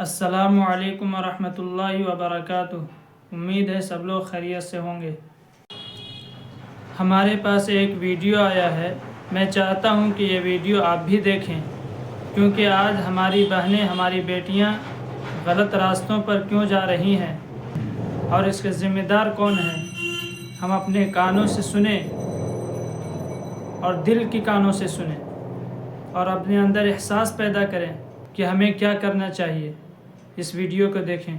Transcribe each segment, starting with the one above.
السلام علیکم ورحمۃ اللہ وبرکاتہ۔ امید ہے سب لوگ خیریت سے ہوں گے۔ ہمارے پاس ایک ویڈیو آیا ہے، میں چاہتا ہوں کہ یہ ویڈیو آپ بھی دیکھیں، کیونکہ آج ہماری بہنیں، ہماری بیٹیاں غلط راستوں پر کیوں جا رہی ہیں اور اس کے ذمہ دار کون ہیں۔ ہم اپنے کانوں سے سنیں اور دل کی کانوں سے سنیں اور اپنے اندر احساس پیدا کریں کہ ہمیں کیا کرنا چاہیے۔ اس ویڈیو کو دیکھیں۔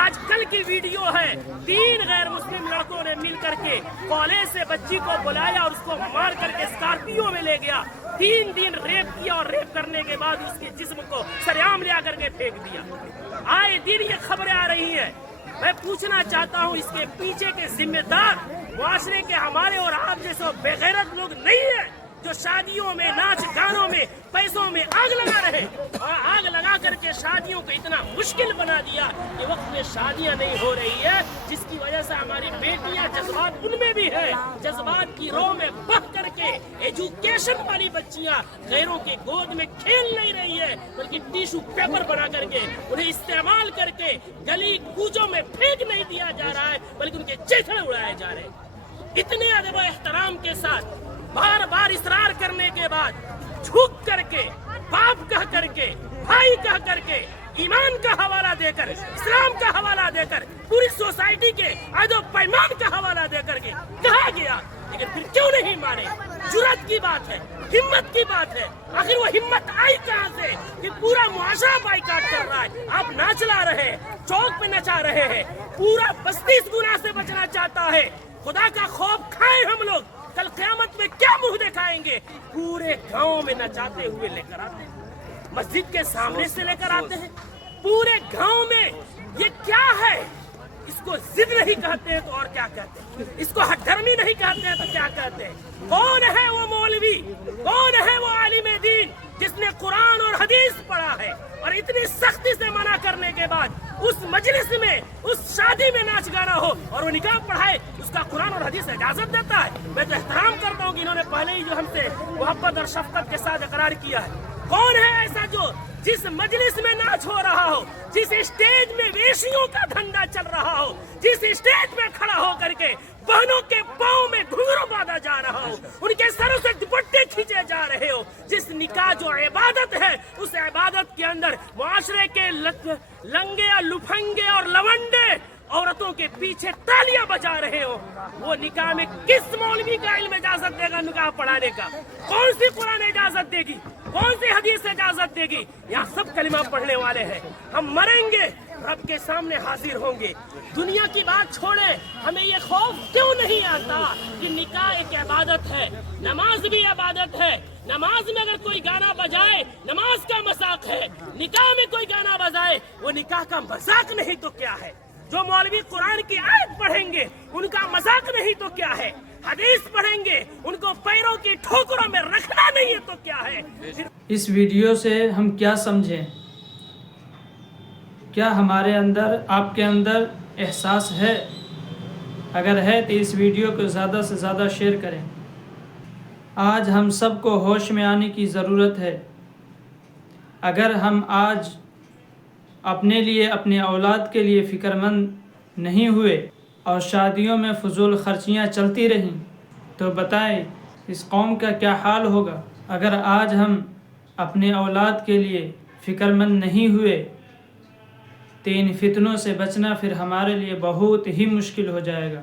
آج کل کی ویڈیو ہے، 3 غیر مسلم لڑکوں نے مل کر کے کالج سے بچی کو بلایا اور اس کو مار کر کے اسکارپیو میں لے گیا، 3 دن ریپ کیا اور ریپ کرنے کے بعد اس کے جسم کو سریعام لے کر کے پھینک دیا۔ آئے دن یہ خبریں آ رہی ہیں۔ میں پوچھنا چاہتا ہوں، اس کے پیچھے کے ذمہ دار معاشرے کے ہمارے اور آپ جیسے بے غیرت لوگ نہیں ہیں، جو شادیوں میں، ناچ گانوں میں، پیسوں میں آگ لگا رہے اور آگ لگا کر کے شادیوں کو اتنا مشکل بنا دیا کہ وقت میں شادیاں نہیں ہو رہی ہے، جس کی وجہ سے ہماری بیٹیاں، جذبات ان میں بھی ہے، جذبات کی رو میں بہہ کر کے ایجوکیشن والی بچیاں غیروں کے گود میں کھیل نہیں رہی ہے، بلکہ ٹیشو پیپر بنا کر کے انہیں استعمال کر کے گلی کوچوں میں پھینک نہیں دیا جا رہا ہے، بلکہ ان کے چیتھڑے اڑائے جا رہے ہیں۔ اتنے ادب و احترام کے ساتھ بار بار اصرار کرنے کے بعد جھک کر کے، باپ کہہ کر کے، بھائی کہہ کر کے، ایمان کا حوالہ دے کر، اسلام کا حوالہ دے کر، پوری سوسائٹی کے عہد و پیمان کا حوالہ دے کر کے کہا گیا، لیکن پھر کیوں نہیں مانے؟ جرأت کی بات ہے، ہمت کی بات ہے۔ آخر وہ ہمت آئی کہاں سے کہ پورا معاشرہ بائیکاٹ کر رہا ہے، آپ ناچ لا رہے ہیں، چوک پہ نچا رہے ہیں، پورا بستی اس گناہ سے بچنا چاہتا ہے۔ خدا کا خوف کھائیں ہم لوگ، کل قیامت میں کیا منہ دکھائیں گے؟ پورے گاؤں میں نچاتے ہوئے لے کر آتے ہیں، مسجد کے سامنے سے لے کر آتے ہیں، پورے گاؤں میں۔ یہ کیا ہے؟ اس کو ضد نہیں کہتے ہیں تو اور کیا کہتے ہیں؟ اس کو ہٹ دھرمی نہیں کہتے ہیں تو کیا کہتے ہیں؟ کون ہے وہ مولوی، کون ہے وہ عالم دین جس نے قرآن اور حدیث پڑھا ہے اور اتنی سختی سے منع کرنے کے بعد اس مجلس میں، اس شادی میں ناچ گانا ہو اور وہ نکاح پڑھائے، اس کا قرآن اور حدیث اجازت دیتا ہے؟ میں تو احترام کرتا ہوں کہ انہوں نے پہلے ہی جو ہم سے محبت اور شفقت کے ساتھ اقرار کیا ہے۔ کون ہے ایسا جو جس مجلس میں ناچ ہو رہا ہو، جس اسٹیج میں ویشیوں کا دھندا چل رہا ہو، جس اسٹیج میں کھڑا ہو کر کے بہنوں کے پاؤں میں گھنگرو باندھا جا رہا ہو، ان کے سروں سے دوپٹے کھینچے جا رہے ہو، جس نکاح جو عبادت ہے، اس عبادت کے اندر معاشرے کے لنگے یا لفنگے اور لونڈے عورتوں کے پیچھے تالیاں بجا رہے ہو، وہ نکاح میں کس مولوی کا علم اجازت دے گا نکاح پڑھانے کا؟ کون سی قرآن اجازت دے گی؟ کون سی حدیث اجازت دے گی؟ یہاں سب کلمہ پڑھنے والے ہیں۔ ہم مریں گے، رب کے سامنے حاضر ہوں گے۔ دنیا کی بات چھوڑے، ہمیں یہ خوف کیوں نہیں آتا کہ نکاح ایک عبادت ہے، نماز بھی عبادت ہے۔ نماز میں اگر کوئی گانا بجائے، نماز کا مذاق ہے۔ نکاح میں کوئی گانا بجائے، وہ نکاح کا مذاق نہیں تو کیا ہے؟ جو مولوی قرآن کی آیت پڑھیں گے، ان کا مذاق نہیں تو کیا ہے؟ حدیث پڑھیں گے، ان کو پیروں کی ٹھوکروں میں رکھنا نہیں ہے تو کیا ہے؟ اس ویڈیو سے ہم کیا سمجھیں؟ کیا ہمارے اندر، آپ کے اندر احساس ہے؟ اگر ہے تو اس ویڈیو کو زیادہ سے زیادہ شیئر کریں۔ آج ہم سب کو ہوش میں آنے کی ضرورت ہے۔ اگر ہم آج اپنے لیے، اپنے اولاد کے لیے فکر مند نہیں ہوئے اور شادیوں میں فضول خرچیاں چلتی رہیں تو بتائیں اس قوم کا کیا حال ہوگا؟ اگر آج ہم اپنے اولاد کے لیے فکر مند نہیں ہوئے تو ان فتنوں سے بچنا پھر ہمارے لیے بہت ہی مشکل ہو جائے گا۔